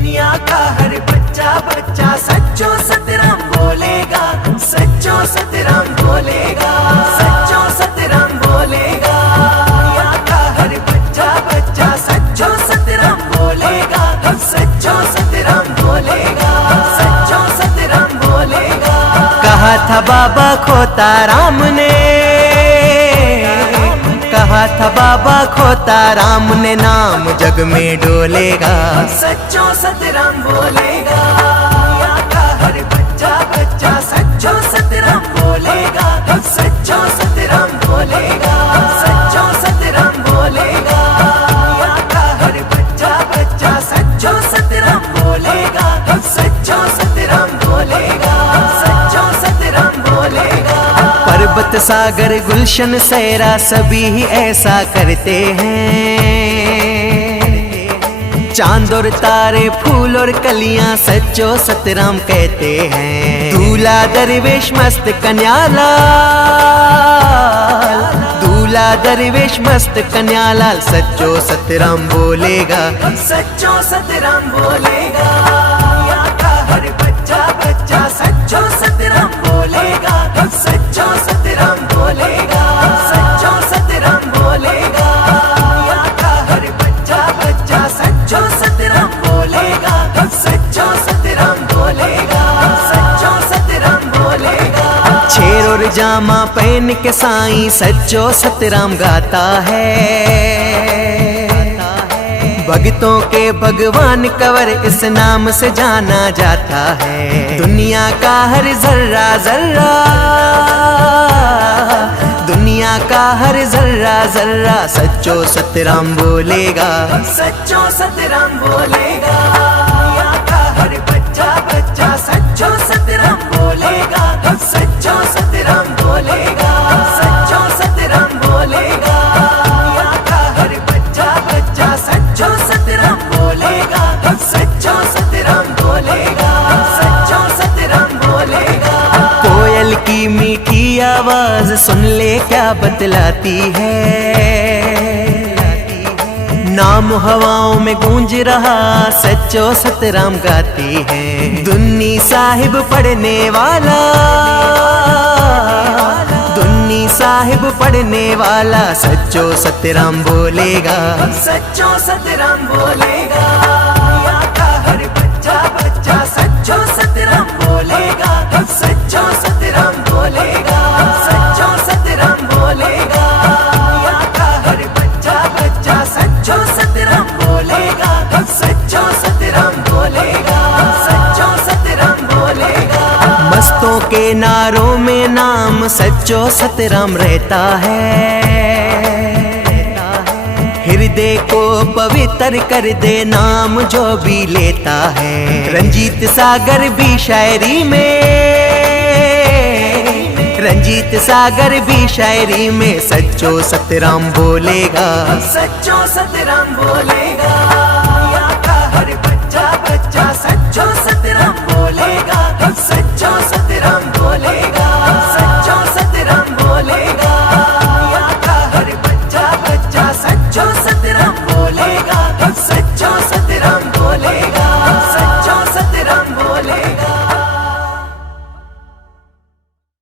दुनिया का हर बच्चा बच्चा सच्चो सतराम बोलेगा, सच्चो सतराम बोलेगा, सच्चो सतराम बोलेगा। दुनिया का हर बच्चा बच्चा सच्चो सतराम बोलेगा, सच्चो सतराम बोलेगा, सच्चो सतराम बोलेगा। कहा था बाबा खोता राम ने, कहा था बाबा खोता राम ने नाम जग में डोलेगा, सच्चो सतराम बोलेगा। दुनिया का हर बच्चा बच्चा सच्चो सतराम बोलेगा, सच्चो सतराम बोलेगा, सच्चो सतराम बोलेगा। दुनिया का हर बच्चा बच्चा सच्चो सतराम बोलेगा, सच्चो सतराम बोलेगा, सच्चो सतराम बोलेगा। पर्वत सागर गुलशन सहरा सभी ही ऐसा करते हैं, चांद और तारे फूल और कलियां सच्चो सतराम कहते हैं। दूल्हा दरवेश मस्त कन्यालाल, दूल्हा दरवेश मस्त कन्यालाल सच्चो सतराम बोलेगा, सच्चो सतराम बोलेगा। दुनिया का हर बच्चा बच्चा सच्चो सतराम बोलेगा, सच्चो सतराम बोलेगा, सच्चो सतराम बोलेगा। दुनिया का हर बच्चा बच्चा सच्चो सतराम बोलेगा, सच्चो सतराम बोलेगा, सच्चो सतराम बोलेगा। शेर और जामा पहन के साईं सच्चो सतराम गाता है, भक्तों के भगवान कंवर इस नाम से जाना जाता है। दुनिया का हर जर्रा जर्रा, दुनिया का हर जर्रा जर्रा सच्चो सतराम बोलेगा, सच्चो सतराम बोलेगा। दुनिया का हर बच्चा बच्चा सच्चो सतराम बोलेगा, सच्चो सतराम बोलेगा, सच्चो सतराम बोलेगा। दुनिया का हर बच्चा बच्चा सच्चो सतराम बोलेगा, सच्चो सतराम बोलेगा, सच्चो सतराम बोलेगा। कोयल की मीठी आवाज सुन ले क्या बतलाती है, नाम हवाओं में गूंज रहा सच्चो सतराम गाती है। दुन्नी साहिब पढ़ने वाला, दुन्नी साहिब पढ़ने वाला सच्चो सतराम बोलेगा, सच्चो सतराम बोलेगा। दुनिया का हर बच्चा बच्चा सच्चो सतराम बोलेगा, सच्चो सतराम बोलेगा, सच्चो सतराम बोलेगा। दुनिया का हर बच्चा बच्चा सच्चो सतराम बोलेगा, सच्चो सतराम बोलेगा, सच्चो सतराम बोलेगा। मस्तों के नारों में नाम सच्चो सतराम रहता है, हृदय को पवित्र कर दे नाम जो भी लेता है। रंजीत सागर भी शायरी में, रंजीत सागर भी शायरी में सच्चो सतराम बोलेगा, सच्चो सतराम बोलेगा। दुनिया का हर बच्चा बच्चा सच्चो सतराम बोलेगा,